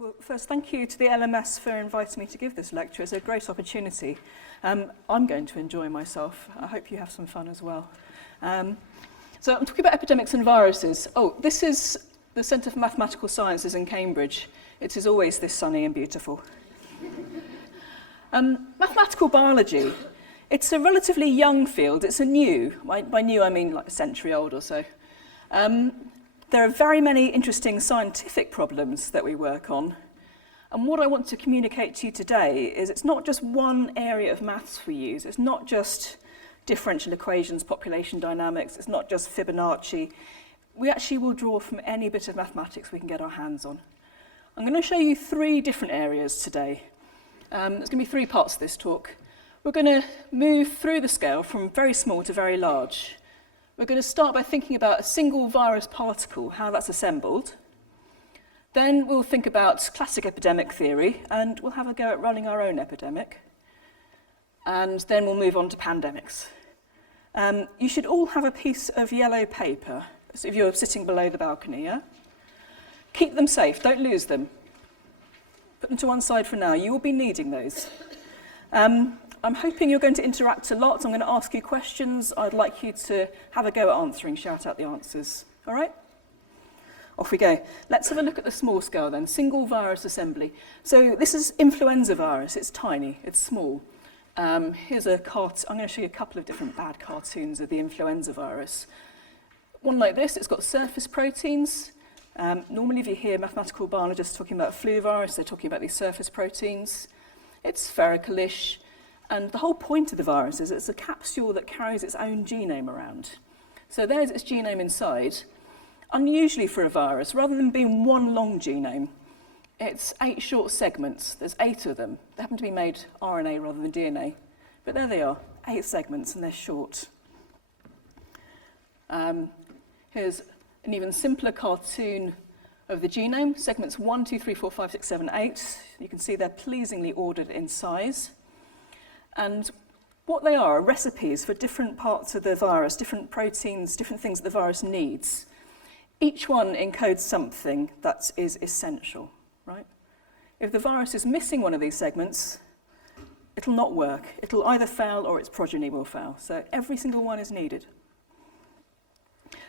Well, first, thank you to the LMS for inviting me to give this lecture. It's a great opportunity. I'm going to enjoy myself. I hope you have some fun as well. So I'm talking about epidemics and viruses. Oh, this is the Centre for Mathematical Sciences in Cambridge. It is always this sunny and beautiful. Mathematical biology. It's a relatively young field. It's a new. By new, I mean like a century old or so. There are very many interesting scientific problems that we work on. And what I want to communicate to you today is it's not just one area of maths we use. It's not just differential equations, population dynamics. It's not just Fibonacci. We actually will draw from any bit of mathematics we can get our hands on. I'm going to show you three different areas today. There's going to be three parts to this talk. We're going to move through the scale from very small to very large. We're going to start by thinking about a single virus particle, how that's assembled. Then we'll think about classic epidemic theory, and we'll have a go at running our own epidemic. And then we'll move on to pandemics. You should all have a piece of yellow paper, so if you're sitting below the balcony, yeah? Keep them safe, don't lose them. Put them to one side for now, you will be needing those. I'm hoping you're going to interact a lot. I'm going to ask you questions. I'd like you to have a go at answering, shout out the answers. All right? Off we go. Let's have a look at the small scale then, single virus assembly. So this is influenza virus. It's tiny, it's small. Here's a cartoon. I'm going to show you a couple of different bad cartoons of the influenza virus. One like this, it's got surface proteins. Normally if you hear mathematical biologists talking about flu virus, they're talking about these surface proteins. It's spherical-ish. And the whole point of the virus is it's a capsule that carries its own genome around. So there's its genome inside. Unusually for a virus, rather than being one long genome, it's 8 short segments. There's 8 of them. They happen to be made RNA rather than DNA. But there they are, 8 segments, and they're short. Here's an even simpler cartoon of the genome. Segments 1, 2, 3, 4, 5, 6, 7, 8. You can see they're pleasingly ordered in size. And what they are recipes for different parts of the virus, different proteins, different things that the virus needs. Each one encodes something that is essential, right? If the virus is missing one of these segments, it'll not work. It'll either fail or its progeny will fail. So every single one is needed.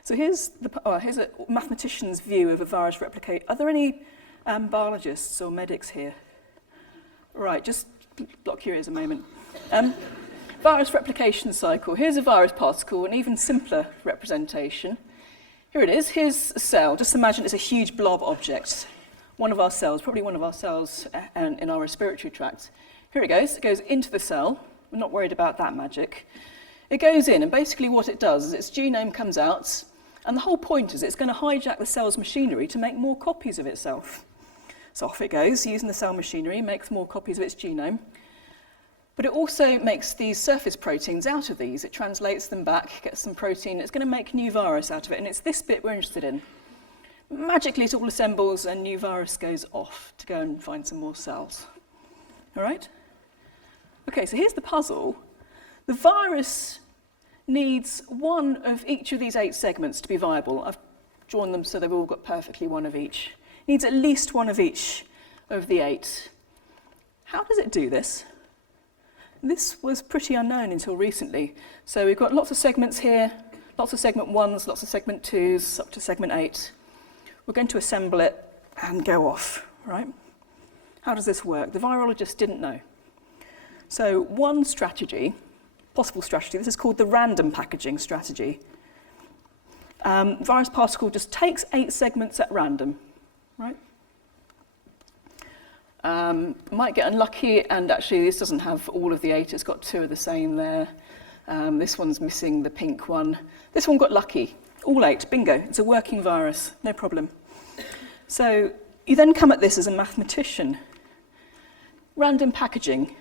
So here's a mathematician's view of a virus replicate. Are there any biologists or medics here? Right, just block your ears a moment. Virus replication cycle. Here's a virus particle, an even simpler representation. Here it is. Here's a cell. Just imagine it's a huge blob object. One of our cells, probably one of our cells in our respiratory tract. Here it goes. It goes into the cell. We're not worried about that magic. It goes in, and basically what it does is its genome comes out, and the whole point is it's going to hijack the cell's machinery to make more copies of itself. So off it goes, using the cell machinery, makes more copies of its genome. But it also makes these surface proteins out of these. It translates them back, gets some protein. It's going to make new virus out of it, and it's this bit we're interested in. Magically, it all assembles, and new virus goes off to go and find some more cells. All right? Okay, so here's the puzzle. The virus needs one of each of these 8 segments to be viable. I've drawn them so they've all got perfectly one of each. It needs at least one of each of the 8. How does it do this? This was pretty unknown until recently. So we've got lots of segments here, lots of segment 1s, lots of segment 2s, up to segment 8. We're going to assemble it and go off, right? How does this work? The virologist didn't know. So one strategy, possible strategy, this is called the random packaging strategy. Virus particle just takes 8 segments at random, right? Might get unlucky, and actually this doesn't have all of the 8, it's got 2 of the same there. This one's missing the pink one. This one got lucky, all 8, bingo, it's a working virus, no problem. So you then come at this as a mathematician. Random packaging,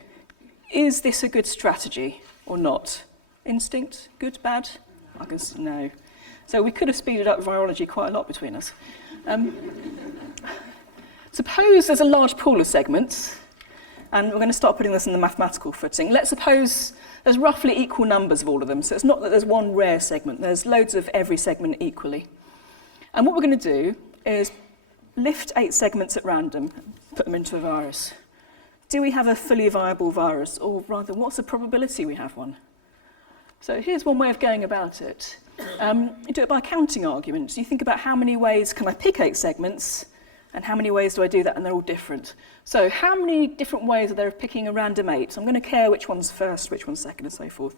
is this a good strategy or not? Instinct, good, bad? I can say no. So we could have speeded up virology quite a lot between us. Suppose there's a large pool of segments, and we're going to start putting this in the mathematical footing. Let's suppose there's roughly equal numbers of all of them, so it's not that there's one rare segment, there's loads of every segment equally. And what we're going to do is lift 8 segments at random, put them into a virus. Do we have a fully viable virus? Or rather, what's the probability we have one? So here's one way of going about it. You do it by counting arguments. You think about how many ways can I pick 8 segments, and how many ways do I do that, and they're all different. So how many different ways are there of picking a random 8? So I'm going to care which one's first, which one's second, and so forth.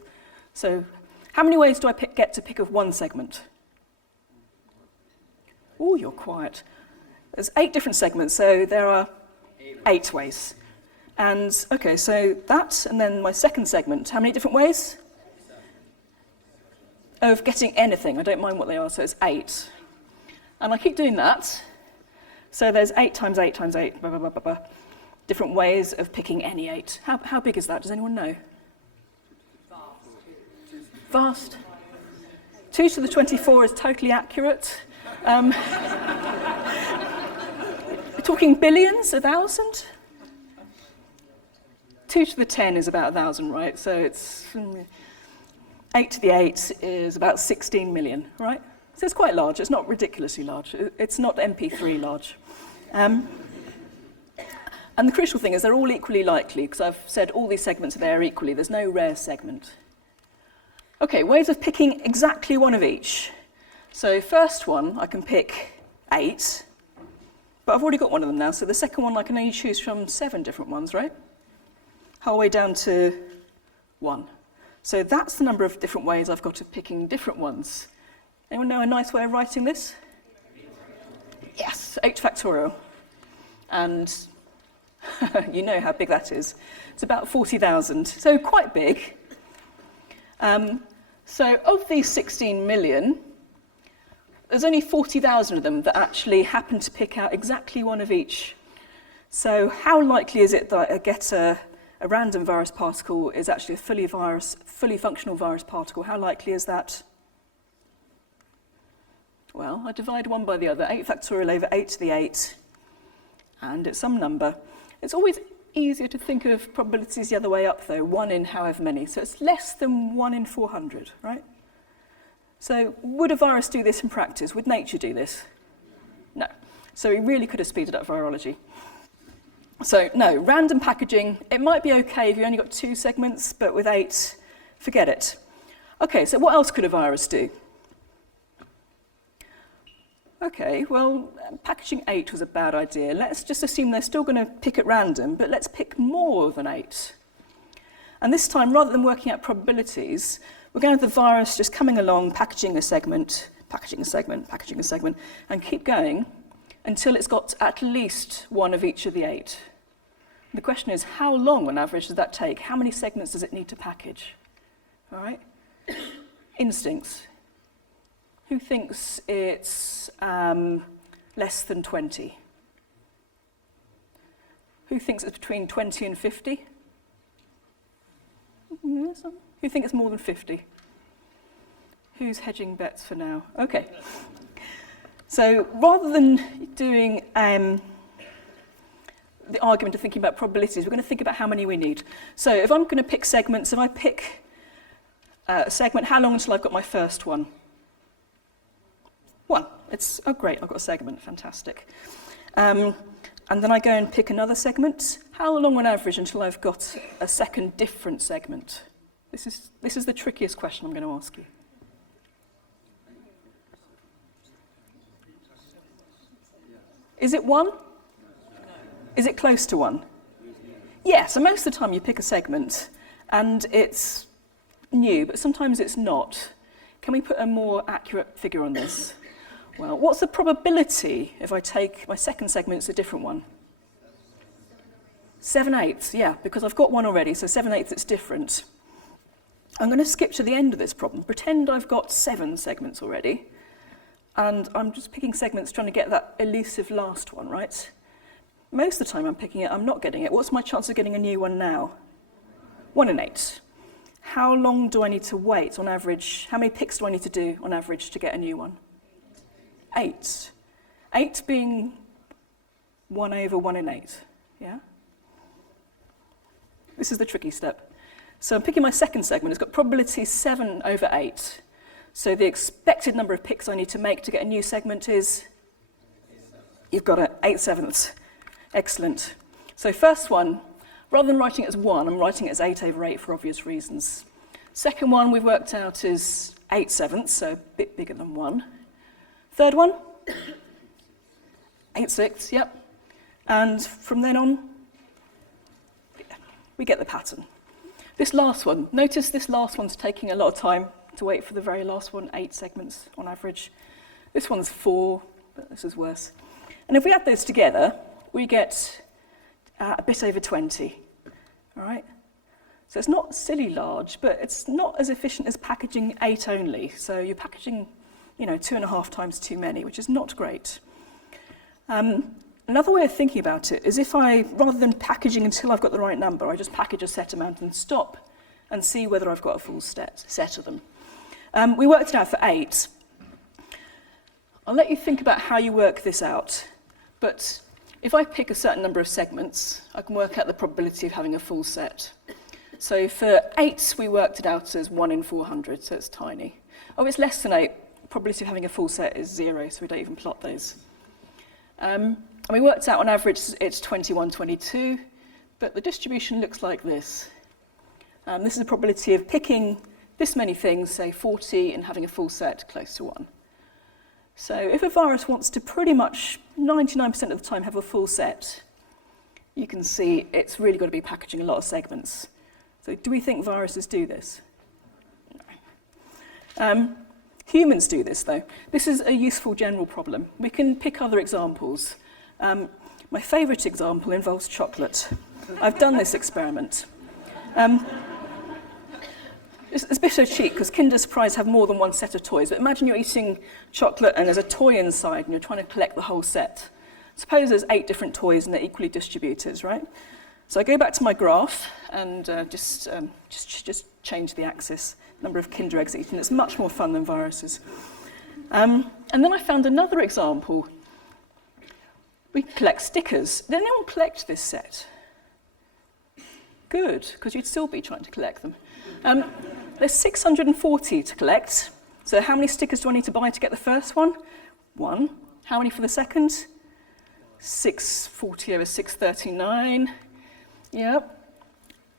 So how many ways do I get to pick of one segment? Oh, you're quiet. There's 8 different segments, so there are 8 ways. And, okay, so that, and then my second segment, how many different ways? Of getting anything. I don't mind what they are, so it's 8. And I keep doing that. So there's 8 times 8 times 8, blah, blah, blah, blah, blah. Different ways of picking any 8. How big is that? Does anyone know? Vast. 2 to the 24 is totally accurate. We're talking billions, 1,000? 2 to the 10 is about 1,000, right? So it's 8 to the 8 is about 16 million, right? So it's quite large. It's not ridiculously large. It's not MP3 large. And the crucial thing is they're all equally likely, because I've said all these segments are there equally. There's no rare segment. Okay, ways of picking exactly one of each. So first one, I can pick 8, but I've already got one of them now. So the second one, I can only choose from 7 different ones, right? Whole way down to 1. So that's the number of different ways I've got of picking different ones. Anyone know a nice way of writing this? Yes, 8 factorial. And you know how big that is. It's about 40,000, so quite big. So of these 16 million, there's only 40,000 of them that actually happen to pick out exactly one of each. So how likely is it that I get a random virus particle is actually a fully functional virus particle? How likely is that? Well, I divide one by the other, 8 factorial over 8 to the 8, and it's some number. It's always easier to think of probabilities the other way up, though, 1 in however many. So it's less than 1 in 400, right? So would a virus do this in practice? Would nature do this? No. So we really could have speeded up virology. So no, random packaging, it might be okay if you only got 2 segments, but with 8, forget it. Okay, so what else could a virus do? Okay, well, packaging 8 was a bad idea. Let's just assume they're still going to pick at random, but let's pick more than 8. And this time, rather than working out probabilities, we're going to have the virus just coming along, packaging a segment, packaging a segment, packaging a segment, and keep going until it's got at least one of each of the 8. The question is, how long on average does that take? How many segments does it need to package? All right? Instincts. Who thinks it's less than 20? Who thinks it's between 20 and 50? Who thinks it's more than 50? Who's hedging bets for now? Okay. So rather than doing the argument of thinking about probabilities, we're going to think about how many we need. So if I'm going to pick segments, if I pick a segment, how long until I've got my first one? 1. Oh great, I've got a segment, fantastic. And then I go and pick another segment. How long on average until I've got a second different segment? This is the trickiest question I'm going to ask you. Is it 1? Is it close to 1? Yeah, so most of the time you pick a segment and it's new, but sometimes it's not. Can we put a more accurate figure on this? Well, what's the probability if I take my second segment, it's a different one? 7/8, yeah, because I've got one already, so 7/8 it's different. I'm going to skip to the end of this problem. Pretend I've got 7 segments already, and I'm just picking segments trying to get that elusive last one, right? Most of the time I'm picking it, I'm not getting it. What's my chance of getting a new one now? 1 in 8. How long do I need to wait on average? How many picks do I need to do on average to get a new one? 8. 8 being 1 over 1 in 8, yeah? This is the tricky step. So I'm picking my second segment. It's got probability 7 over 8. So the expected number of picks I need to make to get a new segment is you've got an 8/7. Excellent. So first one, rather than writing it as 1, I'm writing it as 8/8 for obvious reasons. Second one we've worked out is 8/7, so a bit bigger than 1. Third one, 8/6, yep. And from then on, we get the pattern. This last one, notice this last one's taking a lot of time to wait for the very last one, 8 segments on average. This one's 4, but this is worse. And if we add those together, we get a bit over 20, all right? So it's not silly large, but it's not as efficient as packaging 8 only. So you're packaging, 2.5 times too many, which is not great. Another way of thinking about it is if I, rather than packaging until I've got the right number, I just package a set amount and stop and see whether I've got a full set of them. We worked it out for 8. I'll let you think about how you work this out, but if I pick a certain number of segments, I can work out the probability of having a full set. So for 8, we worked it out as 1 in 400, so it's tiny. Oh, it's less than 8. Probability of having a full set is 0, so we don't even plot those. And we worked out on average it's 21, 22, but the distribution looks like this. This is the probability of picking this many things, say 40, and having a full set close to 1. So if a virus wants to pretty much 99% of the time have a full set, you can see it's really got to be packaging a lot of segments. So do we think viruses do this? No. Humans do this, though. This is a useful general problem. We can pick other examples. My favourite example involves chocolate. I've done this experiment. It's a bit of a cheat, because Kinder Surprise have more than one set of toys. But imagine you're eating chocolate and there's a toy inside and you're trying to collect the whole set. Suppose there's 8 different toys and they're equally distributed, right? So I go back to my graph and just change the axis, number of Kinder eggs eaten. It's much more fun than viruses. And then I found another example. We collect stickers. Did anyone collect this set? Good, because you'd still be trying to collect them. There's 640 to collect. So how many stickers do I need to buy to get the first one? 1. How many for the second? 640 over 639. Yep.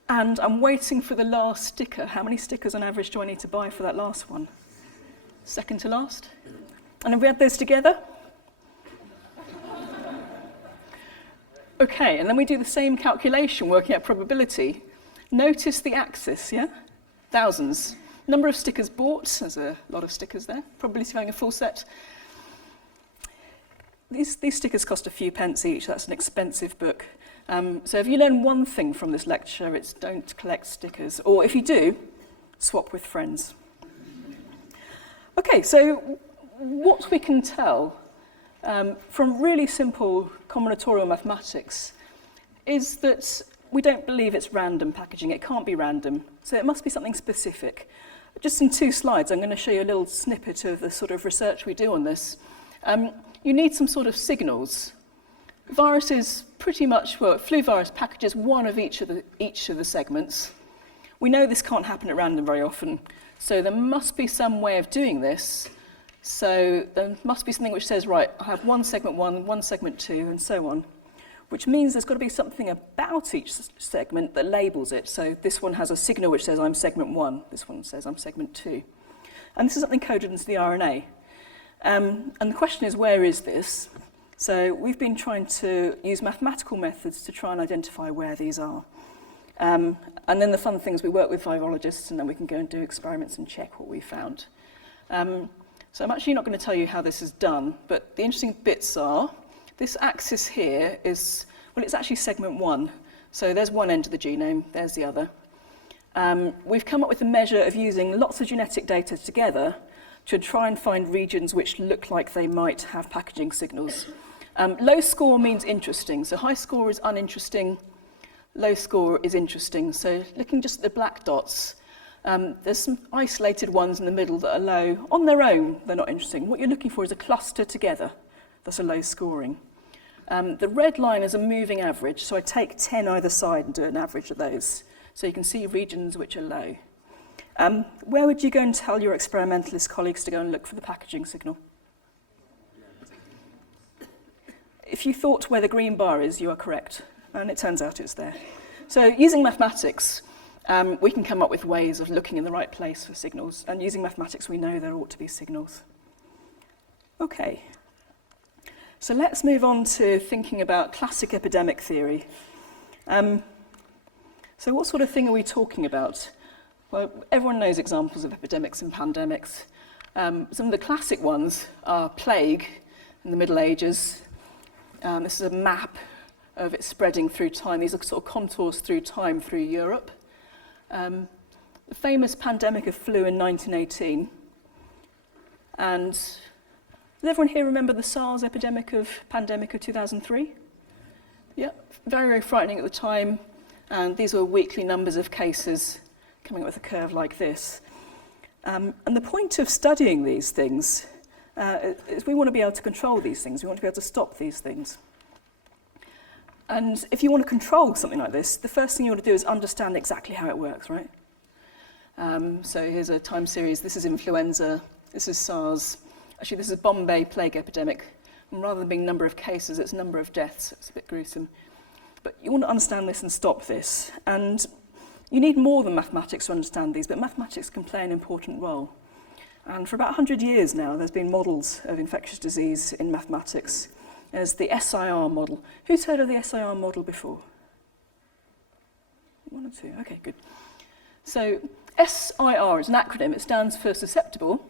And I'm waiting for the last sticker. How many stickers on average do I need to buy for that last one? Second to last. And if we add those together? Okay, and then we do the same calculation, working out probability. Notice the axis, yeah? Thousands. Number of stickers bought, there's a lot of stickers there. Probability of having a full set. These stickers cost a few pence each, that's an expensive book. So if you learn one thing from this lecture, it's don't collect stickers. Or if you do, swap with friends. Okay, so what we can tell from really simple combinatorial mathematics is that we don't believe it's random packaging. It can't be random. So it must be something specific. Just in 2 slides, I'm going to show you a little snippet of the sort of research we do on this. You need some sort of signals. Viruses pretty much, well, flu virus packages one of each of the segments. We know this can't happen at random very often, so there must be some way of doing this. So there must be something which says, right, I have one segment 1, one segment 2, and so on, which means there's got to be something about each segment that labels it. So this one has a signal which says I'm segment 1, this one says I'm segment 2. And this is something coded into the RNA. And the question is, where is this? So we've been trying to use mathematical methods to try and identify where these are. And then the fun thing is we work with virologists, and then we can go and do experiments and check what we found. So I'm actually not going to tell you how this is done, but the interesting bits are, this axis here is, well, it's actually segment 1. So there's one end of the genome, there's the other. We've come up with a measure of using lots of genetic data together to try and find regions which look like they might have packaging signals. Low score means interesting, so high score is uninteresting, low score is interesting. So looking just at the black dots, there's some isolated ones in the middle that are low. On their own, they're not interesting. What you're looking for is a cluster together. That's a low scoring. The red line is a moving average, so I take 10 either side and do an average of those. So you can see regions which are low. Where would you go and tell your experimentalist colleagues to go and look for the packaging signal? if you thought where the green bar is, you are correct. And it turns out it's there. So using mathematics, we can come up with ways of looking in the right place for signals. And using mathematics, we know there ought to be signals. Okay. So let's move on to thinking about classic epidemic theory. So what sort of thing are we talking about? Well, everyone knows examples of epidemics and pandemics. Some of the classic ones are plague in the Middle Ages. This is a map of it spreading through time. These are sort of contours through time through Europe. The famous pandemic of flu in 1918. And does everyone here remember the SARS pandemic of 2003? Yeah, very, very frightening at the time. And these were weekly numbers of cases coming up with a curve like this. And the point of studying these things is we want to be able to control these things. We want to be able to stop these things. And if you want to control something like this, the first thing you want to do is understand exactly how it works, right? So here's a time series. This is influenza. This is SARS. Actually, this is Bombay plague epidemic. And rather than being number of cases, it's number of deaths. It's a bit gruesome. But you want to understand this and stop this. And you need more than mathematics to understand these, but mathematics can play an important role. And for about 100 years now, there's been models of infectious disease in mathematics. There's the SIR model. Who's heard of the SIR model before? One or two? Okay, good. So SIR is an acronym. It stands for susceptible,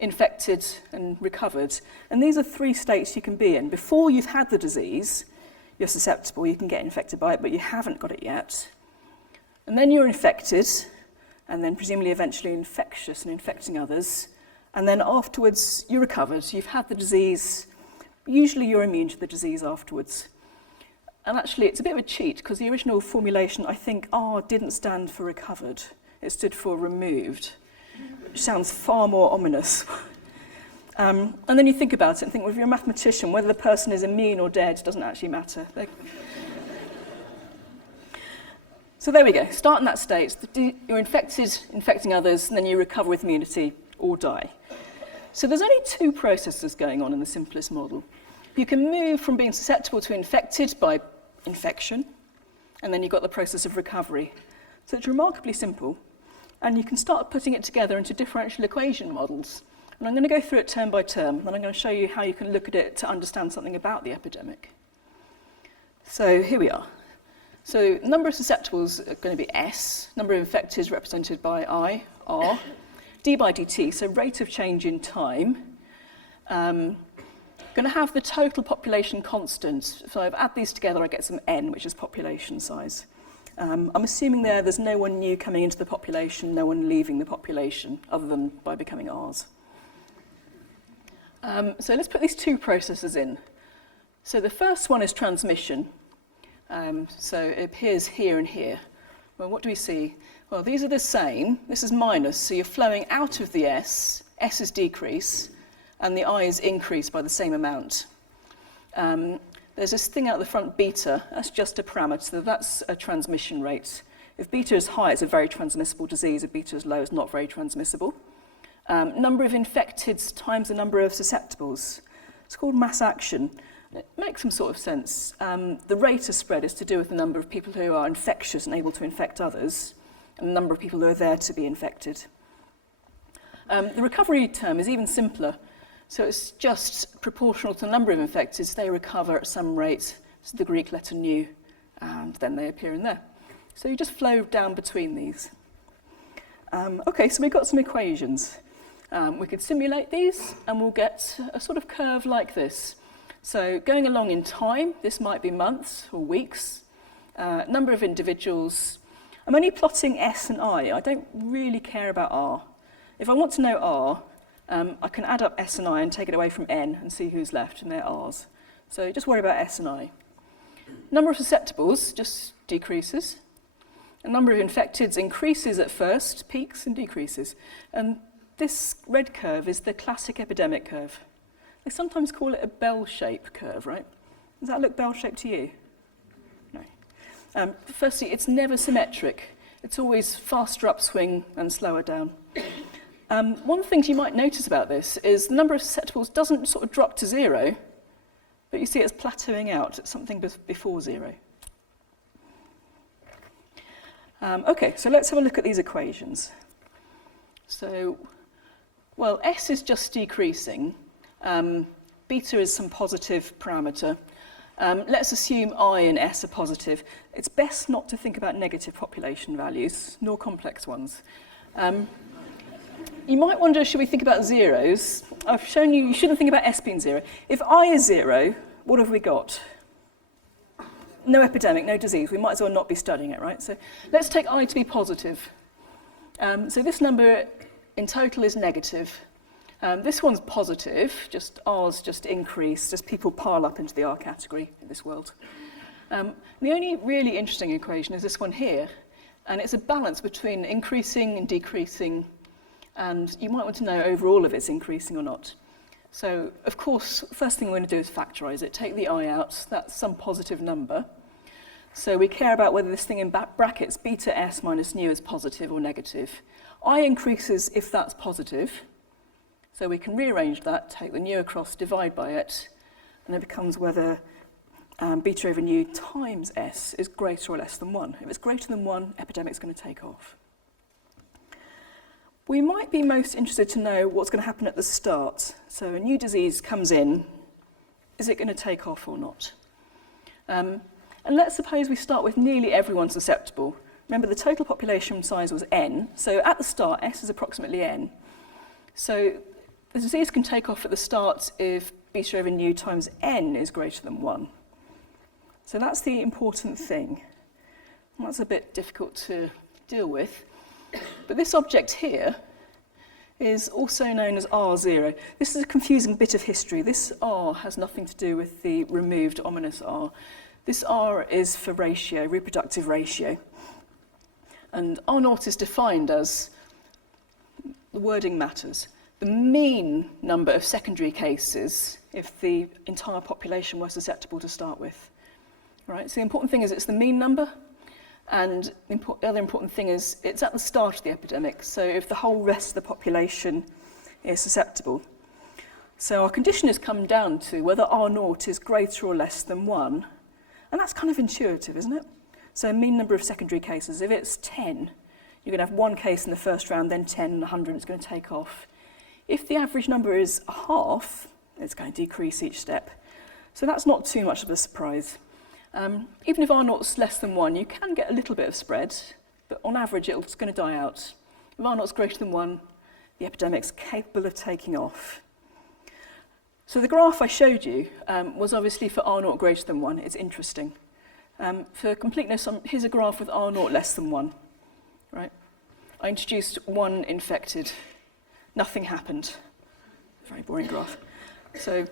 infected, and recovered. And these are three states you can be in. Before you've had the disease, you're susceptible, you can get infected by it, but you haven't got it yet. And then you're infected, and then presumably eventually infectious and infecting others. And then afterwards, you're recovered. You've had the disease. Usually you're immune to the disease afterwards. And actually, it's a bit of a cheat, because the original formulation, I think, R didn't stand for recovered. It stood for removed, which sounds far more ominous. And then you think about it and think, well, if you're a mathematician, whether the person is immune or dead doesn't actually matter. So there we go. Start in that state. You're infected, infecting others, and then you recover with immunity or die. So there's only two processes going on in the simplest model. You can move from being susceptible to infected by infection, and then you've got the process of recovery. So it's remarkably simple, and you can start putting it together into differential equation models. And I'm going to go through it term by term, and I'm going to show you how you can look at it to understand something about the epidemic. So here we are. So number of susceptibles are going to be S, number of infected is represented by I, R, d by dt, so rate of change in time. Going to have the total population constant. So if I add these together, I get some n, which is population size. I'm assuming there's no one new coming into the population, no one leaving the population, other than by becoming Rs. So let's put these two processes in. So the first one is transmission. So it appears here and here. Well, what do we see? Well, these are the same. This is minus, so you're flowing out of the S. S is decrease, and the I is increase by the same amount. There's this thing out the front, beta. That's just a parameter, so that's a transmission rate. If beta is high, it's a very transmissible disease. If beta is low, it's not very transmissible. Number of infecteds times the number of susceptibles. It's called mass action. It makes some sort of sense. The rate of spread is to do with the number of people who are infectious and able to infect others, and the number of people who are there to be infected. The recovery term is even simpler. So it's just proportional to the number of infected. They recover at some rate. It's the Greek letter nu, and then they appear in there. So you just flow down between these. Okay, so we've got some equations. We could simulate these, and we'll get a sort of curve like this. So going along in time, this might be months or weeks. Number of individuals. I'm only plotting S and I don't really care about R. If I want to know R, I can add up S and I and take it away from N and see who's left, and they're Rs. So just worry about S and I. Number of susceptibles just decreases. The number of infecteds increases at first, peaks and decreases. And this red curve is the classic epidemic curve. They sometimes call it a bell-shaped curve, right? Does that look bell-shaped to you? No. Firstly, it's never symmetric. It's always faster upswing and slower down. One of the things you might notice about this is the number of susceptibles doesn't sort of drop to zero. But you see it's plateauing out at something before 0. Okay, so let's have a look at these equations. So, well, S is just decreasing. Beta is some positive parameter. Let's assume I and S are positive. It's best not to think about negative population values, nor complex ones. You might wonder, should we think about zeros? I've shown you shouldn't think about S being 0. If I is 0, what have we got? No epidemic, no disease. We might as well not be studying it, right? So let's take I to be positive. So this number in total is negative. This one's positive, just R's just increased as people pile up into the R category in this world. The only really interesting equation is this one here, and it's a balance between increasing and decreasing, and you might want to know overall if it's increasing or not. So, of course, first thing we're going to do is factorize it, take the I out, that's some positive number. So we care about whether this thing in brackets, beta S minus nu, is positive or negative. I increases if that's positive. So we can rearrange that, take the nu across, divide by it, and it becomes whether beta over nu times S is greater or less than 1. If it's greater than 1, epidemic's going to take off. We might be most interested to know what's going to happen at the start. So a new disease comes in, is it going to take off or not? And let's suppose we start with nearly everyone susceptible. Remember, the total population size was n, so at the start, S is approximately n. So the disease can take off at the start if beta over nu times n is greater than 1. So that's the important thing. That's a bit difficult to deal with. But this object here is also known as R0. This is a confusing bit of history. This R has nothing to do with the removed ominous R. This R is for ratio, reproductive ratio. And R0 is defined as, the wording matters, the mean number of secondary cases if the entire population were susceptible to start with. Right? So the important thing is it's the mean number, and the other important thing is it's at the start of the epidemic, so if the whole rest of the population is susceptible. So our condition has come down to whether R0 is greater or less than 1, and that's kind of intuitive, isn't it? So mean number of secondary cases, if it's 10, you're going to have one case in the first round, then 10 and 100, it's going to take off. If the average number is a half, it's going to decrease each step. So that's not too much of a surprise. Even if R0 is less than 1, you can get a little bit of spread, but on average it's going to die out. If R0 is greater than 1, the epidemic's capable of taking off. So the graph I showed you was obviously for R0 greater than 1. It's interesting. For completeness, here's a graph with R0 less than 1. Right? I introduced 1 infected. Nothing happened. Very boring graph. So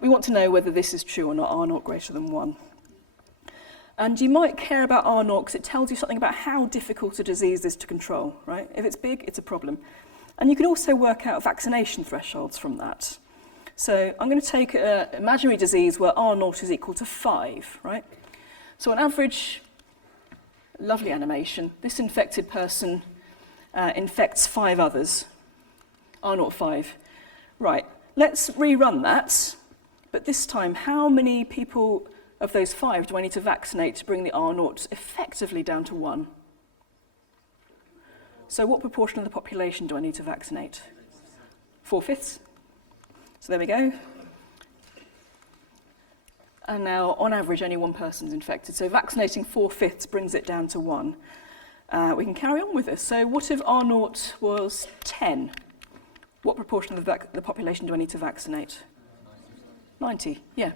we want to know whether this is true or not, R0 greater than 1. And you might care about R0 because it tells you something about how difficult a disease is to control, right? If it's big, it's a problem. And you can also work out vaccination thresholds from that. So I'm going to take an imaginary disease where R0 is equal to 5, right? So on average, lovely animation, this infected person infects 5 others. R0 5. Right, let's rerun that. But this time, how many people of those 5 do I need to vaccinate to bring the R0 effectively down to 1? So what proportion of the population do I need to vaccinate? 4/5. So there we go. And now, on average, only 1 person's infected. So vaccinating 4/5 brings it down to 1. We can carry on with this. So what if R0 was 10? What proportion of the population do I need to vaccinate? 90, yeah.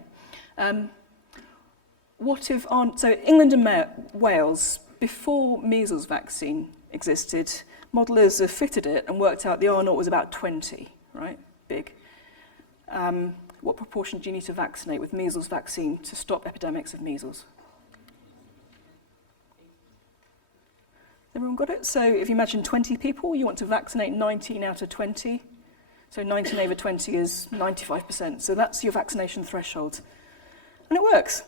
What if so England and Wales, before measles vaccine existed, modelers have fitted it and worked out the R0 was about 20, right? Big. What proportion do you need to vaccinate with measles vaccine to stop epidemics of measles? Everyone got it? So if you imagine 20 people, you want to vaccinate 19 out of 20. So 19 over 20 is 95%. So that's your vaccination threshold. And it works.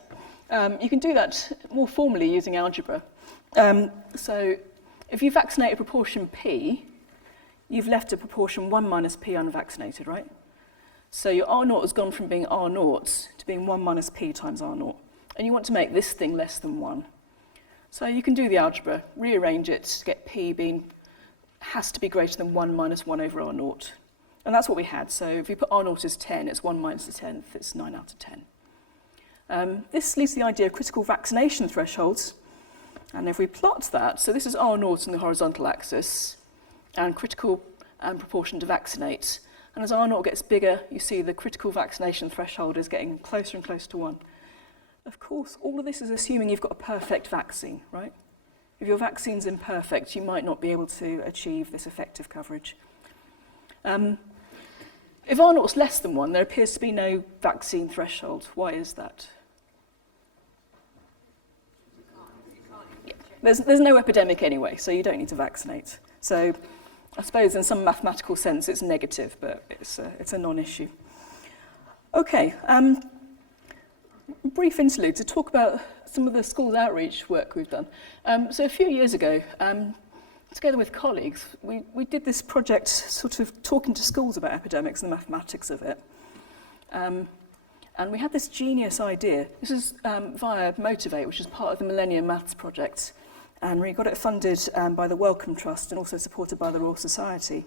You can do that more formally using algebra. So if you vaccinate a proportion P, you've left a proportion 1 minus P unvaccinated, right? So your R0 has gone from being R0 to being 1 minus p times R0. And you want to make this thing less than 1. So you can do the algebra, rearrange it to get p being, has to be greater than 1 minus 1 over R0. And that's what we had. So if you put R0 as 10, it's 1 minus the 10th, it's 9 out of 10. This leads to the idea of critical vaccination thresholds. And if we plot that, so this is R0 on the horizontal axis, and critical proportion to vaccinate. And as R0 gets bigger, you see the critical vaccination threshold is getting closer and closer to 1. Of course, all of this is assuming you've got a perfect vaccine, right? If your vaccine's imperfect, you might not be able to achieve this effective coverage. If R0 is less than 1, there appears to be no vaccine threshold. Why is that? Yeah. There's no epidemic anyway, so you don't need to vaccinate. So I suppose in some mathematical sense it's negative, but it's a non-issue. Okay. Brief interlude to talk about some of the schools outreach work we've done. So a few years ago, together with colleagues, we did this project sort of talking to schools about epidemics and the mathematics of it. And we had this genius idea. This is via Motivate, which is part of the Millennium Maths Project. And we got it funded by the Wellcome Trust and also supported by the Royal Society.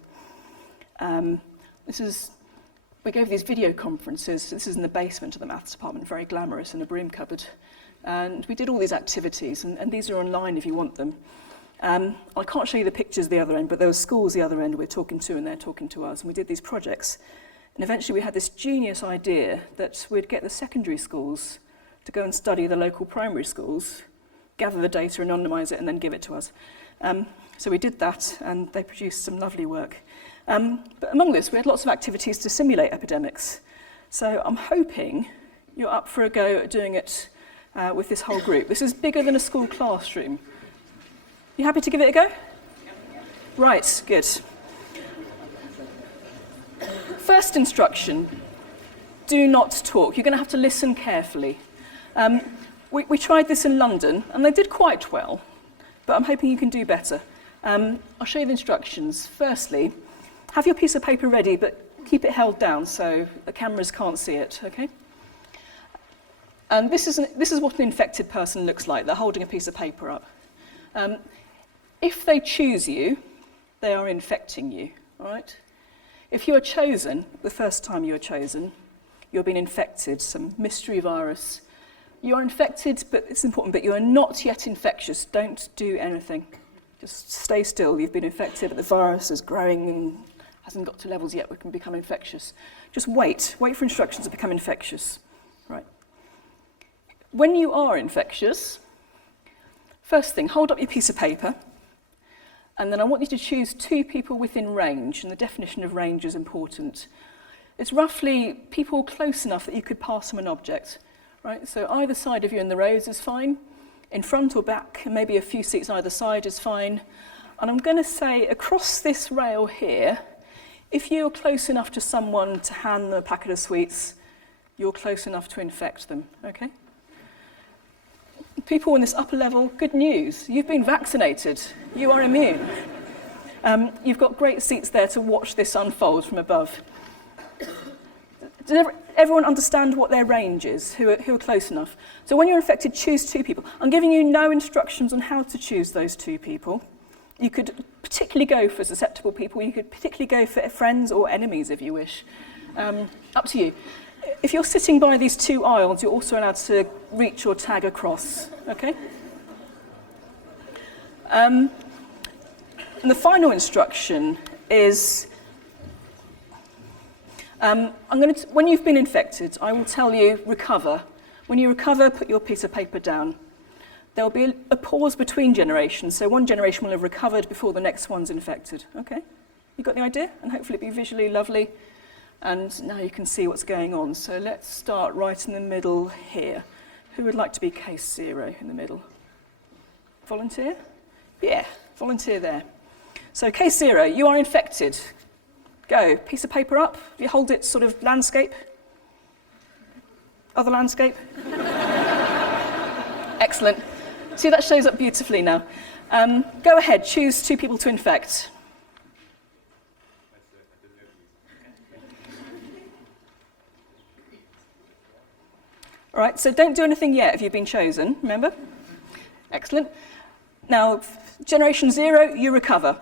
We gave these video conferences. This is in the basement of the maths department, very glamorous in a broom cupboard. And we did all these activities, and these are online if you want them. I can't show you the pictures at the other end, but there were schools at the other end we're talking to, and they're talking to us, and we did these projects. And eventually we had this genius idea that we'd get the secondary schools to go and study the local primary schools, gather the data, anonymise it, and then give it to us. So we did that, and they produced some lovely work. But among this, we had lots of activities to simulate epidemics. So I'm hoping you're up for a go at doing it with this whole group. This is bigger than a school classroom. You happy to give it a go? Right, good. First instruction, do not talk. You're going to have to listen carefully. We tried this in London, and they did quite well, but I'm hoping you can do better. I'll show you the instructions. Firstly, have your piece of paper ready, but keep it held down so the cameras can't see it, okay? And this is what an infected person looks like. They're holding a piece of paper up. If they choose you, they are infecting you, all right? If you are chosen, the first time you are chosen, you're being infected, some mystery virus. You are infected, but it's important, but you are not yet infectious. Don't do anything. Just stay still. You've been infected, but the virus is growing and hasn't got to levels yet where it can become infectious. Just wait for instructions to become infectious. Right. When you are infectious, first thing, hold up your piece of paper, and then I want you to choose 2 people within range, and the definition of range is important. It's roughly people close enough that you could pass them an object, right? So either side of you in the rows is fine, in front or back, and maybe a few seats either side is fine. And I'm going to say across this rail here, if you're close enough to someone to hand them a packet of sweets, you're close enough to infect them, okay? People in this upper level, good news. You've been vaccinated. You are immune. You've got great seats there to watch this unfold from above. Does everyone understand what their range is, who are close enough? So when you're infected, choose 2 people. I'm giving you no instructions on how to choose those 2 people. You could particularly go for susceptible people. You could particularly go for friends or enemies if you wish. Up to you. If you're sitting by these 2 aisles, you're also allowed to reach or tag across, okay? And the final instruction is, when you've been infected, I will tell you, recover. When you recover, put your piece of paper down. There'll be a pause between generations, so one generation will have recovered before the next one's infected, okay? You got the idea? And hopefully it'll be visually lovely. And now you can see what's going on. So let's start right in the middle here. Who would like to be case 0 in the middle? Volunteer? Yeah, volunteer there. So case 0, you are infected. Go, piece of paper up. You hold it sort of landscape. Other landscape. Excellent. See, that shows up beautifully now. Go ahead, choose 2 people to infect. All right, so don't do anything yet if you've been chosen, remember? Excellent. Now, generation 0, you recover.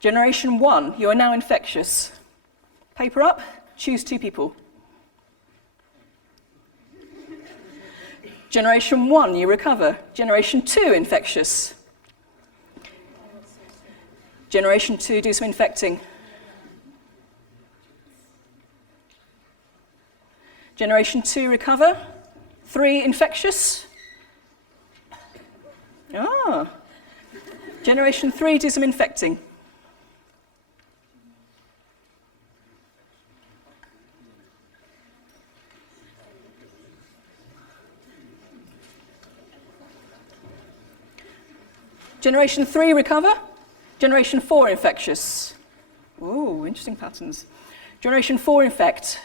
Generation 1, you are now infectious. Paper up, choose 2 people. Generation 1, you recover. Generation 2, infectious. Generation 2, do some infecting. Generation 2, recover. 3, infectious. Ah. Generation 3, do some infecting. Generation 3, recover. Generation 4, infectious. Ooh, interesting patterns. Generation 4, infect.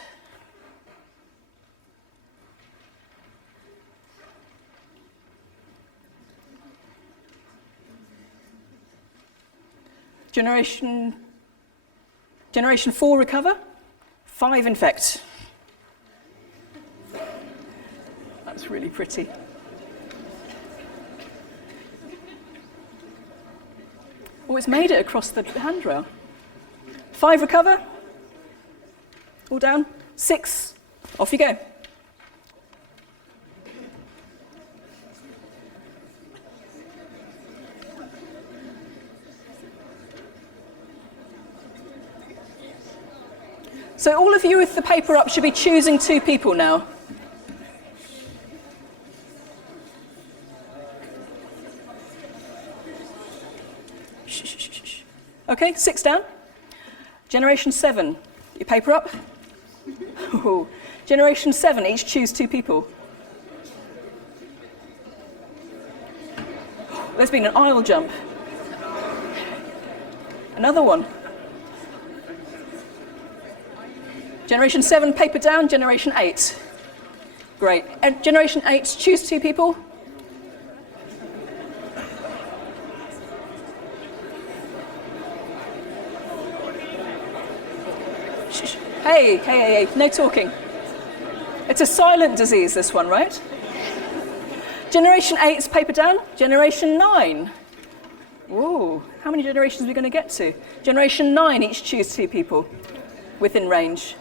Generation 4, recover. 5, infect. That's really pretty. Oh, it's made it across the handrail. 5, recover. All down. 6, off you go. So all of you with the paper up should be choosing 2 people now. Okay, 6 down. Generation 7, your paper up. Ooh. Generation 7, each choose 2 people. There's been an aisle jump. Another one. Generation 7, paper down. Generation 8. Great. And Generation 8, choose 2 people. Hey, no talking. It's a silent disease, this one, right? Generation 8's paper down. Generation 9. Ooh, how many generations are we going to get to? Generation 9, each choose 2 people within range.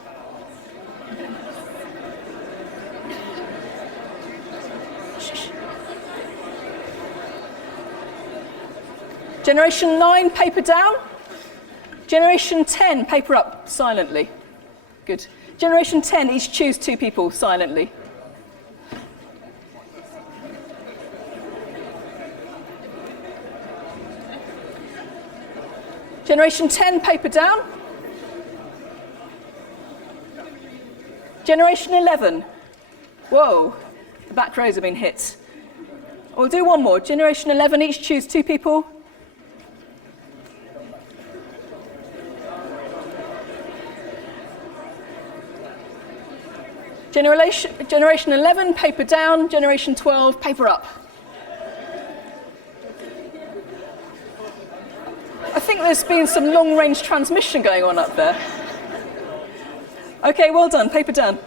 Generation 9, paper down. Generation 10, paper up silently. Good. Generation 10, each choose 2 people silently. Generation 10, paper down. Generation 11. Whoa, the back rows have been hit. We'll do one more. Generation 11, each choose 2 people. Generation 11, paper down. Generation 12, paper up. I think there's been some long-range transmission going on up there. Okay, well done, paper down.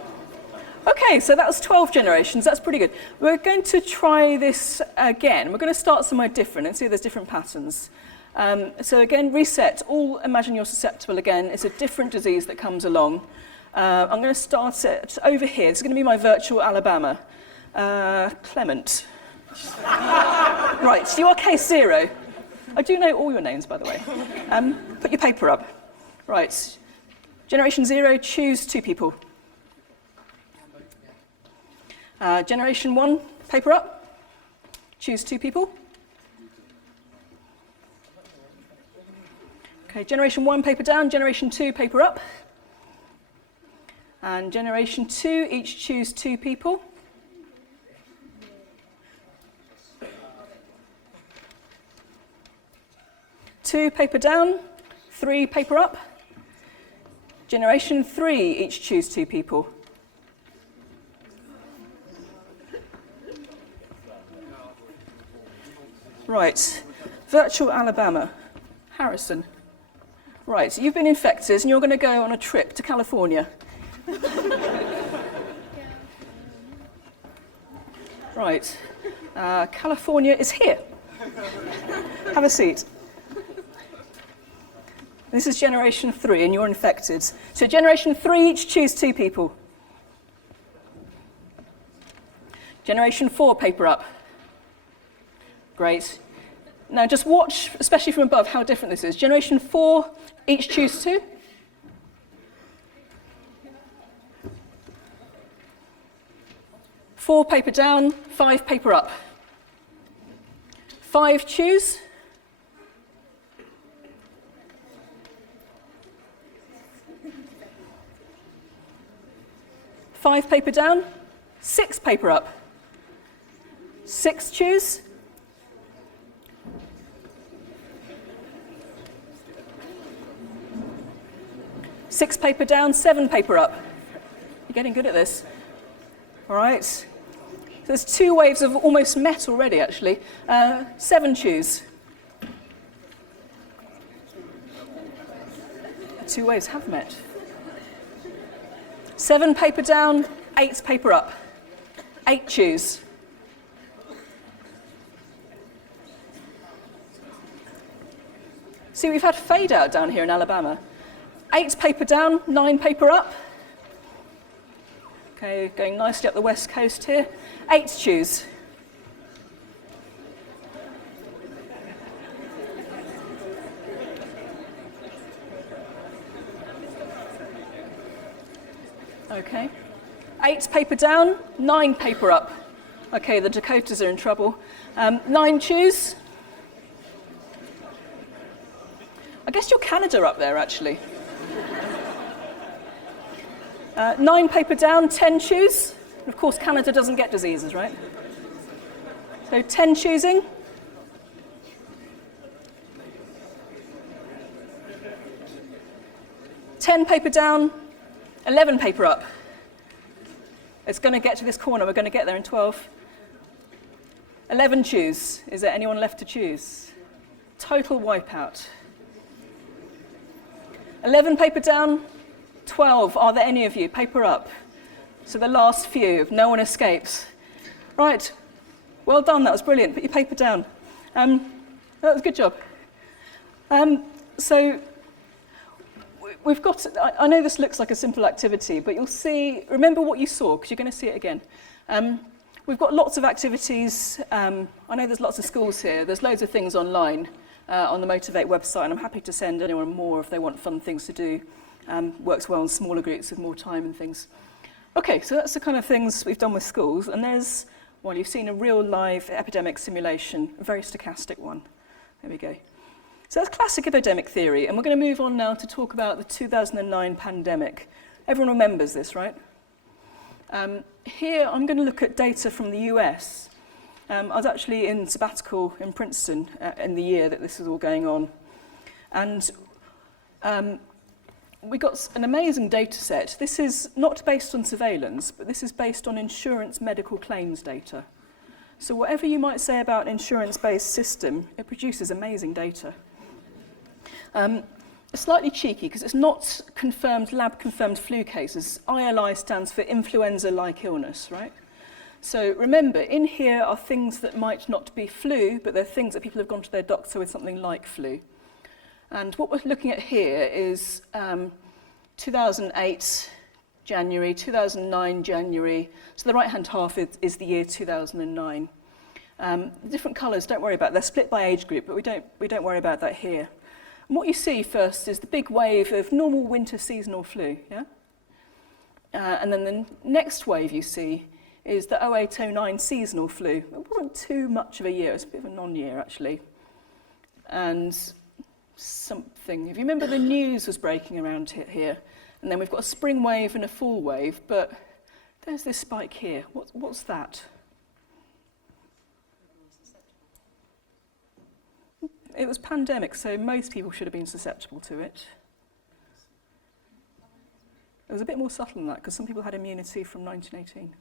Okay, so that was 12 generations, that's pretty good. We're going to try this again. We're going to start somewhere different and see if there's different patterns. So again, reset, all imagine you're susceptible again. It's a different disease that comes along. I'm going to start it over here. This is going to be my virtual Alabama. Clement. Right, so you are case 0. I do know all your names, by the way. Put your paper up. Right. Generation 0, choose 2 people. Generation 1, paper up. Choose 2 people. Okay, Generation 1, paper down. Generation 2, paper up. And Generation 2, each choose 2 people. Two, paper down. 3, paper up. Generation 3, each choose 2 people. Right, virtual Alabama. Harrison. Right, so you've been infected and you're going to go on a trip to California. Right. California is here. Have a seat. This is generation 3, and you're infected. So generation 3, each choose 2 people. Generation 4, paper up. Great. Now just watch, especially from above, how different this is. Generation 4, each choose 2. Four, paper down. 5, paper up. 5, choose. 5, paper down. 6, paper up. 6, choose. 6, paper down. 7, paper up. You're getting good at this. All right. So there's 2 waves of almost met already, actually. 7, choose. The 2 waves have met. 7, paper down. 8, paper up. 8, choose. See, we've had fade out down here in Alabama. 8, paper down. 9, paper up. Okay, going nicely up the west coast here. 8, choose. Okay. 8, paper down. 9, paper up. Okay, the Dakotas are in trouble. 9, choose. I guess you're Canada up there, actually. 9, paper down. 10, choose. Of course, Canada doesn't get diseases, right? So 10, choosing. 10, paper down. 11, paper up. It's going to get to this corner. We're going to get there in 12. 11, choose. Is there anyone left to choose? Total wipeout. 11, paper down. 12, are there any of you? Paper up. So the last few, no one escapes. Right, well done, that was brilliant. Put your paper down. That was a good job. So we've got, I know this looks like a simple activity, but you'll see, remember what you saw, because you're going to see it again. We've got lots of activities. I know there's lots of schools here. There's loads of things online on the Motivate website, and I'm happy to send anyone more if they want fun things to do. Works well in smaller groups with more time and things. Okay, so that's the kind of things we've done with schools, and there's, well, you've seen a real live epidemic simulation, a very stochastic one. There we go. So that's classic epidemic theory, and we're going to move on now to talk about the 2009 pandemic. Everyone remembers this, right? Here I'm going to look at data from the US. I was actually in sabbatical in Princeton in the year that this was all going on. And we got an amazing data set. This is not based on surveillance, but this is based on insurance medical claims data. So whatever you might say about an insurance-based system, it produces amazing data. It's slightly cheeky because it's not confirmed, lab-confirmed flu cases. ILI stands for influenza-like illness, right? So remember, in here are things that might not be flu, but they're things that people have gone to their doctor with something like flu. And what we're looking at here is 2008 January, 2009 January. So the right-hand half is the year 2009. Different colours, don't worry about it. They're split by age group, but we don't worry about that here. And what you see first is the big wave of normal winter seasonal flu, yeah? And then the next wave you see is the 08-09 seasonal flu. It wasn't too much of a year, it's a bit of a non-year actually. And something, if you remember, the news was breaking around here, and then we've got a spring wave and a fall wave, but there's this spike here. What's that? It was pandemic, so most people should have been susceptible to it. It was a bit more subtle than that, because some people had immunity from 1918.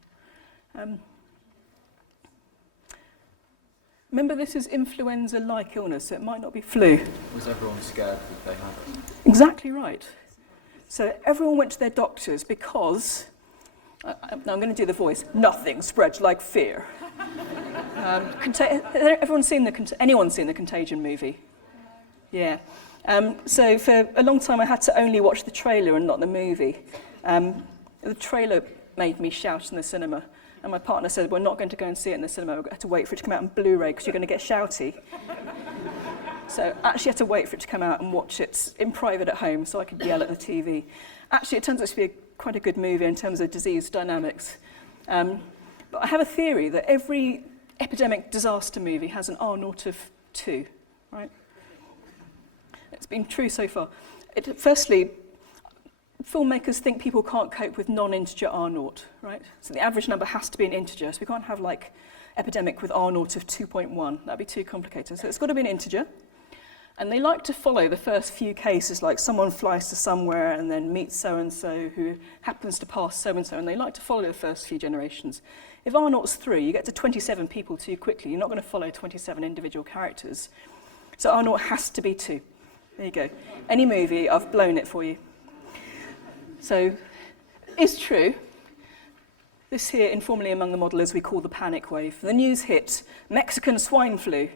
Remember, this is influenza-like illness, so it might not be flu. Was everyone scared that they had it? Exactly right. So everyone went to their doctors because Now I'm going to do the voice. Nothing spreads like fear. Anyone seen the Contagion movie? Yeah. So for a long time I had to only watch the trailer and not the movie. The trailer made me shout in the cinema, and my partner said, we're not going to go and see it in the cinema, we're going to have to wait for it to come out on Blu-ray because you're going to get shouty. So I actually had to wait for it to come out and watch it in private at home so I could yell at the TV. Actually, it turns out to be quite a good movie in terms of disease dynamics. But I have a theory that every epidemic disaster movie has an R0 of 2, right? It's been true so far. Firstly, filmmakers think people can't cope with non-integer R0, right? So the average number has to be an integer, so we can't have like epidemic with R0 of 2.1. That'd be too complicated. So it's got to be an integer. And they like to follow the first few cases, like someone flies to somewhere and then meets so-and-so who happens to pass so-and-so, and they like to follow the first few generations. If R0's 3, you get to 27 people too quickly. You're not going to follow 27 individual characters. So R0 has to be 2. There you go. Any movie, I've blown it for you. So, it's true. This here, informally among the modelers, we call the panic wave. The news hit Mexican swine flu.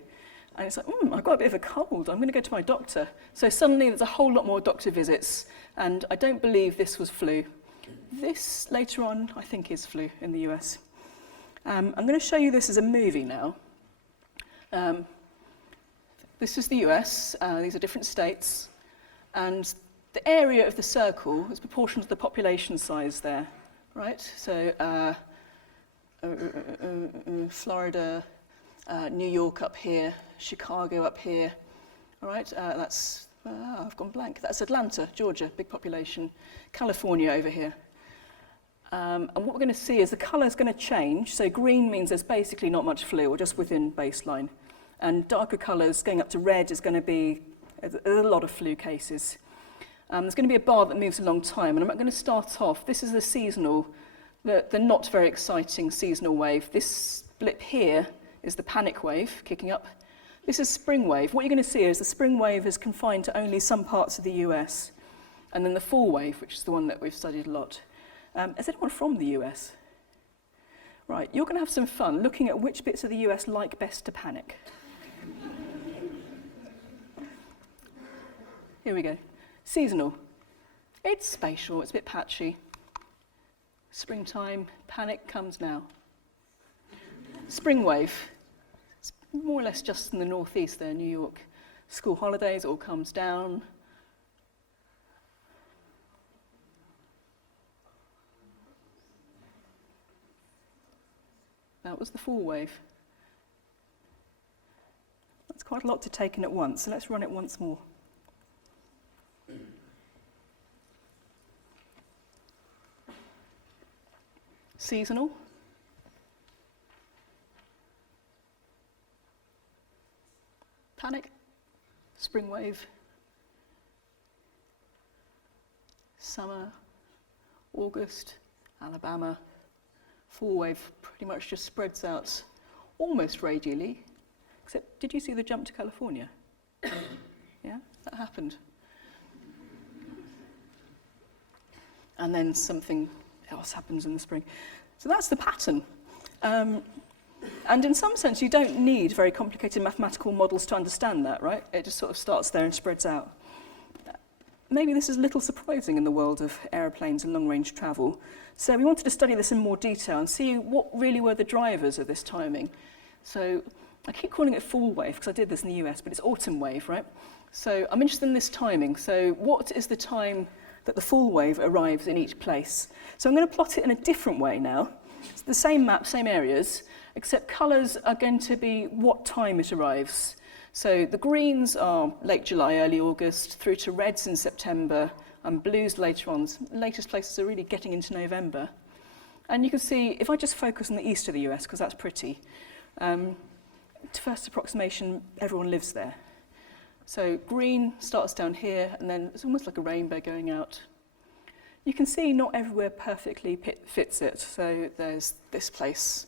And it's like, I've got a bit of a cold, I'm going to go to my doctor. So suddenly there's a whole lot more doctor visits, and I don't believe this was flu. This, later on, I think is flu in the US. I'm going to show you this as a movie now. This is the US, these are different states, and the area of the circle is proportional to the population size there, right? So Florida, New York up here, Chicago up here, all right? That's, I've gone blank. That's Atlanta, Georgia, big population. California over here. And what we're going to see is the colour's going to change. So green means there's basically not much flu, or just within baseline. And darker colours, going up to red, is going to be a lot of flu cases. There's going to be a bar that moves a long time, and I'm going to start off. This is the seasonal, the not very exciting seasonal wave. This blip here is the panic wave kicking up. This is spring wave. What you're going to see is the spring wave is confined to only some parts of the US. And then the fall wave, which is the one that we've studied a lot. Is anyone from the US? Right, you're going to have some fun looking at which bits of the US like best to panic. Here we go. Seasonal. It's spatial, it's a bit patchy. Springtime, panic comes now. Spring wave. It's more or less just in the northeast there, New York. School holidays, all comes down. That was the fall wave. That's quite a lot to take in at once, so let's run it once more. Seasonal. Panic. Spring wave. Summer. August. Alabama. Fall wave pretty much just spreads out almost radially. Except, did you see the jump to California? Yeah, that happened. And then something else happens in the spring. So that's the pattern. And in some sense, you don't need very complicated mathematical models to understand that, right? It just sort of starts there and spreads out. Maybe this is a little surprising in the world of aeroplanes and long-range travel. So we wanted to study this in more detail and see what really were the drivers of this timing. So I keep calling it fall wave because I did this in the US, but it's autumn wave, right? So I'm interested in this timing. So what is the time that the fall wave arrives in each place? So I'm going to plot it in a different way now. It's the same map, same areas, except colours are going to be what time it arrives. So the greens are late July, early August, through to reds in September, and blues later on. The latest places are really getting into November. And you can see, if I just focus on the east of the US, because that's pretty, first approximation, everyone lives there. So green starts down here, and then it's almost like a rainbow going out. You can see not everywhere perfectly fits it. So there's this place,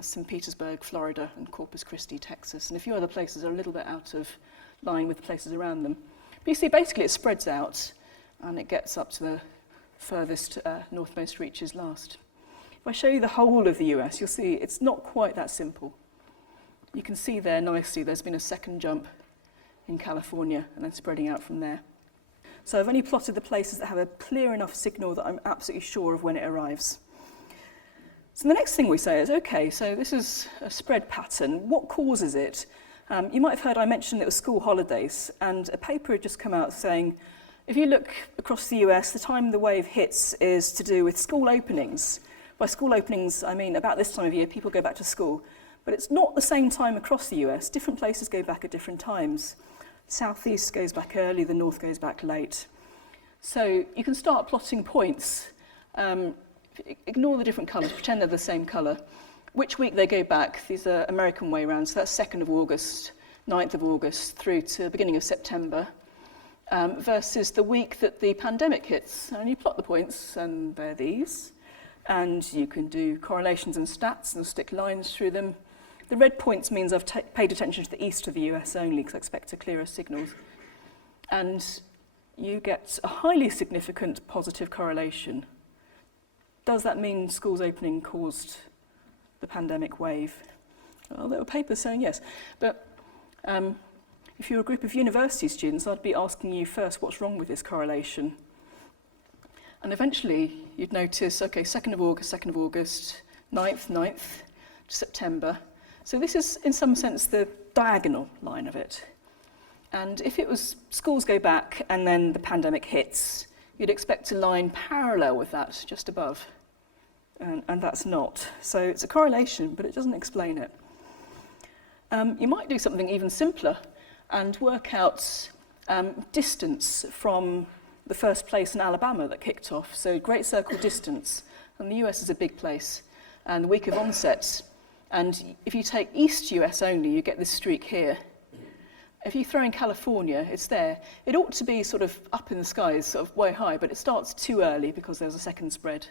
St. Petersburg, Florida, and Corpus Christi, Texas, and a few other places are a little bit out of line with the places around them. But you see, basically it spreads out, and it gets up to the furthest northmost reaches last. If I show you the whole of the US, you'll see it's not quite that simple. You can see there nicely there's been a second jump in California and then spreading out from there. So I've only plotted the places that have a clear enough signal that I'm absolutely sure of when it arrives. So the next thing we say is, okay, so this is a spread pattern. What causes it? You might have heard I mentioned it was school holidays, and a paper had just come out saying, if you look across the US, the time the wave hits is to do with school openings. By school openings, I mean about this time of year, people go back to school. But it's not the same time across the US. Different places go back at different times. Southeast goes back early, the north goes back late. So you can start plotting points. Ignore the different colours, pretend they're the same colour. Which week they go back, these are American way round, so that's 2nd of August, 9th of August, through to the beginning of September, versus the week that the pandemic hits. And you plot the points, and they're these. And you can do correlations and stats and stick lines through them. The red points means I've paid attention to the east of the US only, because I expect a clearer signals. And you get a highly significant positive correlation. Does that mean schools opening caused the pandemic wave? Well, there were papers saying yes. But if you're a group of university students, I'd be asking you first, what's wrong with this correlation? And eventually, you'd notice, okay, 2nd of August, 9th to September. So this is, in some sense, the diagonal line of it. And if it was schools go back and then the pandemic hits, you'd expect a line parallel with that, just above. And that's not. So it's a correlation, but it doesn't explain it. You might do something even simpler and work out distance from the first place in Alabama that kicked off. So Great Circle distance. And the US is a big place. And the week of onset. And if you take East US only, you get this streak here. If you throw in California, it's there. It ought to be sort of up in the skies, sort of way high, but it starts too early because there's a second spread.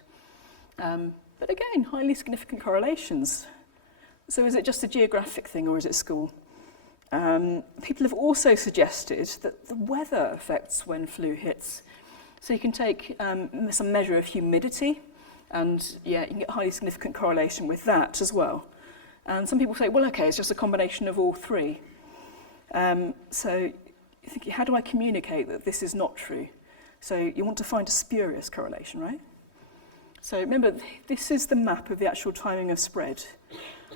But again, highly significant correlations. So is it just a geographic thing or is it school? People have also suggested that the weather affects when flu hits. So you can take some measure of humidity, and yeah, you can get highly significant correlation with that as well. And some people say, well, okay, it's just a combination of all three. So you think, how do I communicate that this is not true? So you want to find a spurious correlation, right? So remember, this is the map of the actual timing of spread.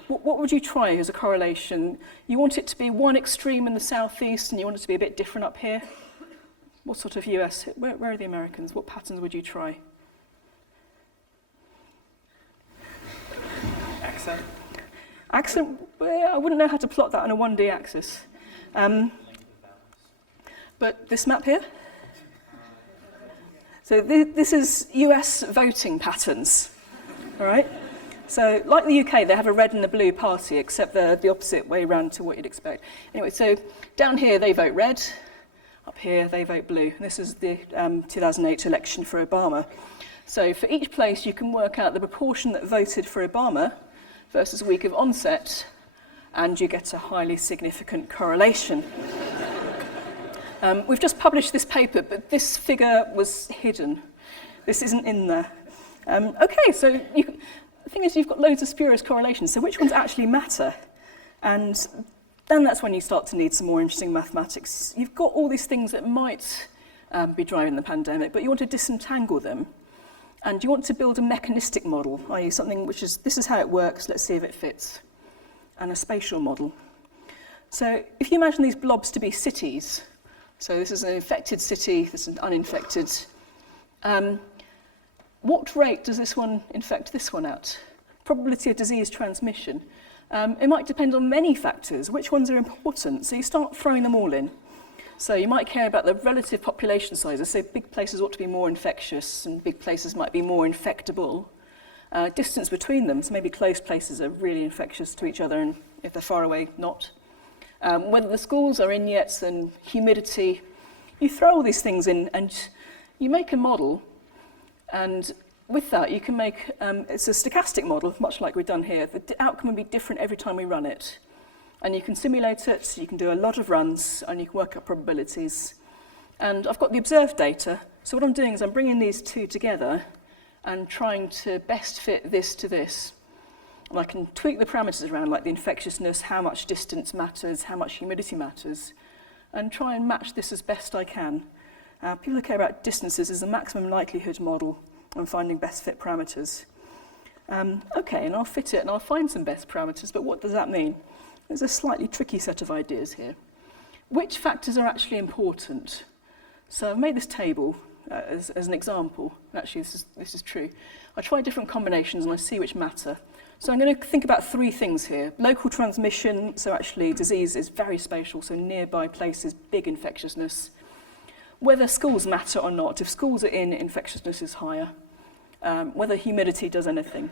What would you try as a correlation? You want it to be one extreme in the southeast and you want it to be a bit different up here? What sort of US? Where are the Americans? What patterns would you try? Accent? Accent, well, I wouldn't know how to plot that on a 1D axis. But this map here? So this is US voting patterns, all right? So like the UK, they have a red and a blue party, except they're the opposite way around to what you'd expect. Anyway, so down here they vote red, up here they vote blue. And this is the 2008 election for Obama. So for each place, you can work out the proportion that voted for Obama versus week of onset, and you get a highly significant correlation. We've just published this paper, but this figure was hidden. This isn't in there. Okay, so the thing is you've got loads of spurious correlations, so which ones actually matter? And then that's when you start to need some more interesting mathematics. You've got all these things that might be driving the pandemic, but you want to disentangle them. And you want to build a mechanistic model, i.e. something which is, this is how it works, let's see if it fits, and a spatial model. So if you imagine these blobs to be cities, so this is an infected city, this is an uninfected, what rate does this one infect this one at? Probability of disease transmission. It might depend on many factors. Which ones are important? So you start throwing them all in. So you might care about the relative population sizes. So big places ought to be more infectious, and big places might be more infectable. Distance between them, so maybe close places are really infectious to each other, and if they're far away, not. Whether the schools are in yet, and humidity. You throw all these things in, and you make a model. And with that, you can make, it's a stochastic model, much like we've done here. The outcome will be different every time we run it. And you can simulate it, you can do a lot of runs, and you can work out probabilities. And I've got the observed data, so what I'm doing is I'm bringing these two together, and trying to best fit this to this. And I can tweak the parameters around, like the infectiousness, how much distance matters, how much humidity matters, and try and match this as best I can. People who care about distances is the maximum likelihood model on finding best fit parameters. Okay, and I'll fit it and I'll find some best parameters, but what does that mean? There's a slightly tricky set of ideas here. Which factors are actually important? So I've made this table as an example. Actually, this is true. I try different combinations and I see which matter. So I'm going to think about three things here. Local transmission, so actually disease is very spatial, so nearby places, big infectiousness. Whether schools matter or not, if schools are in, infectiousness is higher. Whether humidity does anything.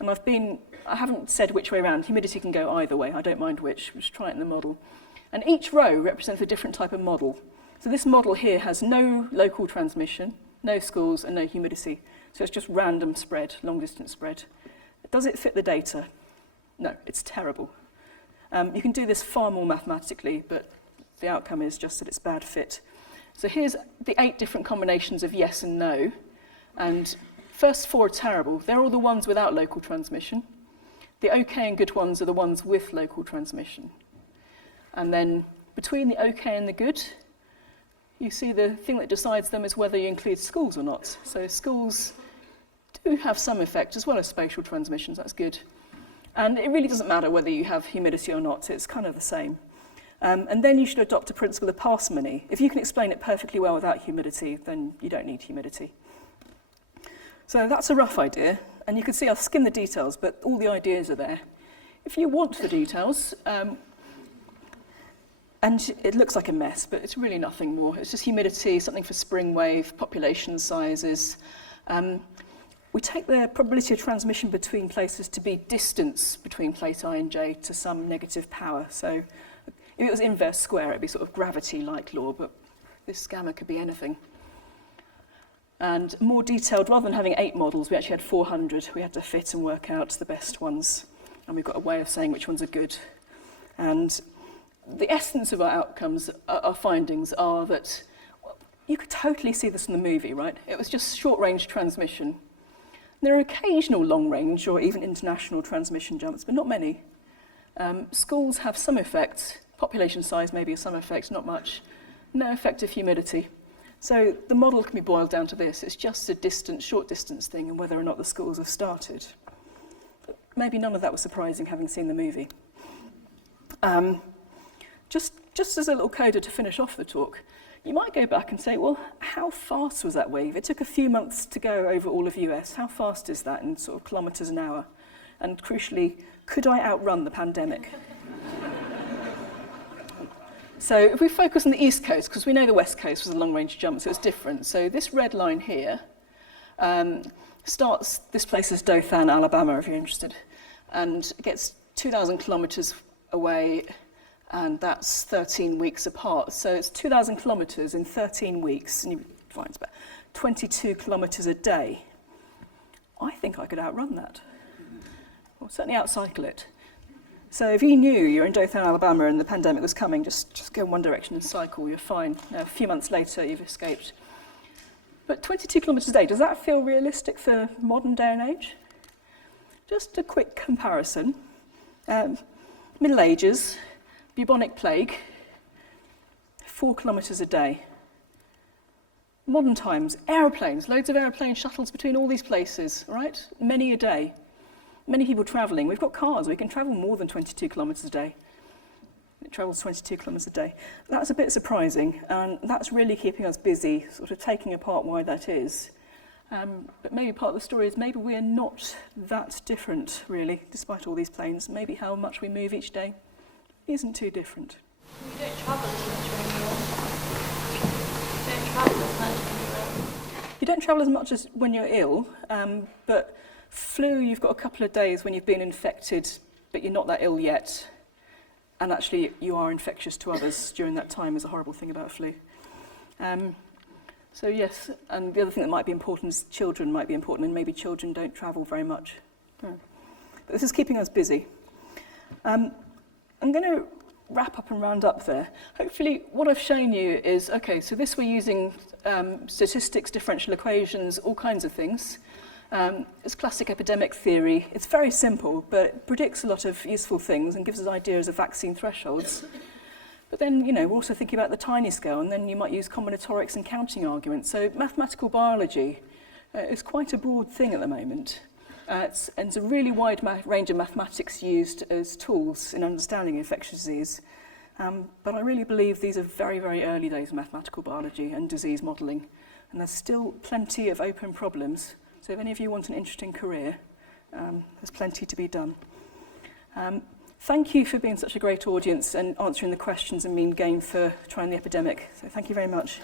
And I haven't said which way around. Humidity can go either way. I don't mind which. We'll just try it in the model. And each row represents a different type of model. So this model here has no local transmission, no schools, and no humidity. So it's just random spread, long distance spread. Does it fit the data? No, it's terrible. You can do this far more mathematically, but the outcome is just that it's bad fit. So here's the 8 different combinations of yes and no. And first 4 are terrible. They're all the ones without local transmission. The okay and good ones are the ones with local transmission. And then between the okay and the good, you see the thing that decides them is whether you include schools or not. So schools do have some effect, as well as spatial transmissions. That's good. And it really doesn't matter whether you have humidity or not. It's kind of the same. And then you should adopt a principle of parsimony. If you can explain it perfectly well without humidity, then you don't need humidity. So that's a rough idea. And you can see I've skimmed the details, but all the ideas are there. If you want the details, and it looks like a mess, but it's really nothing more. It's just humidity, something for spring wave, population sizes. We take the probability of transmission between places to be distance between plate I and J to some negative power. So if it was inverse square, it'd be sort of gravity-like law, but this gamma could be anything. And more detailed, rather than having 8 models, we actually had 400. We had to fit and work out the best ones. And we've got a way of saying which ones are good. And the essence of our outcomes, our findings, are that you could totally see this in the movie, right? It was just short-range transmission. There are occasional long-range or even international transmission jumps, but not many. Schools have some effect. Population size maybe some effect, not much. No effect of humidity. So the model can be boiled down to this. It's just a distance, short distance thing and whether or not the schools have started. But maybe none of that was surprising having seen the movie. Just as a little coda to finish off the talk, you might go back and say, well, how fast was that wave? It took a few months to go over all of US. How fast is that in sort of kilometres an hour? And crucially, could I outrun the pandemic? So if we focus on the East Coast, because we know the West Coast was a long-range jump, so it's different. So this red line here starts, this place is Dothan, Alabama, if you're interested, and it gets 2,000 kilometres away, and that's 13 weeks apart. So it's 2,000 kilometres in 13 weeks, and you find it's about 22 kilometres a day. I think I could outrun that. Or certainly outcycle it. So if you knew you're in Dothan, Alabama, and the pandemic was coming, just go in one direction and cycle, you're fine. Now, a few months later, you've escaped. But 22 kilometres a day, does that feel realistic for modern day and age? Just a quick comparison. Middle Ages, bubonic plague, 4 kilometres a day. Modern times, aeroplanes, loads of aeroplane shuttles between all these places, right? Many a day. Many people travelling. We've got cars, we can travel more than 22 kilometres a day. It travels 22 kilometres a day. That's a bit surprising, and that's really keeping us busy, sort of taking apart why that is. But maybe part of the story is maybe we're not that different, really, despite all these planes. Maybe how much we move each day isn't too different. You don't travel as much when you're ill. You don't travel as much when you're ill. You don't travel as much as when you're ill, but flu, you've got a couple of days when you've been infected, but you're not that ill yet. And actually, you are infectious to others during that time is a horrible thing about flu. So yes, and the other thing that might be important is children might be important, and maybe children don't travel very much. But this is keeping us busy. I'm going to wrap up and round up there. Hopefully, what I've shown you is, okay, so this we're using statistics, differential equations, all kinds of things. It's classic epidemic theory. It's very simple, but it predicts a lot of useful things and gives us ideas of vaccine thresholds. But then, you know, we're also thinking about the tiny scale, and then you might use combinatorics and counting arguments. So mathematical biology is quite a broad thing at the moment. It's a really wide range of mathematics used as tools in understanding infectious disease. But I really believe these are very, very early days of mathematical biology and disease modelling. And there's still plenty of open problems. So if any of you want an interesting career, there's plenty to be done. Thank you for being such a great audience and answering the questions and mean game for trying the epidemic. So thank you very much.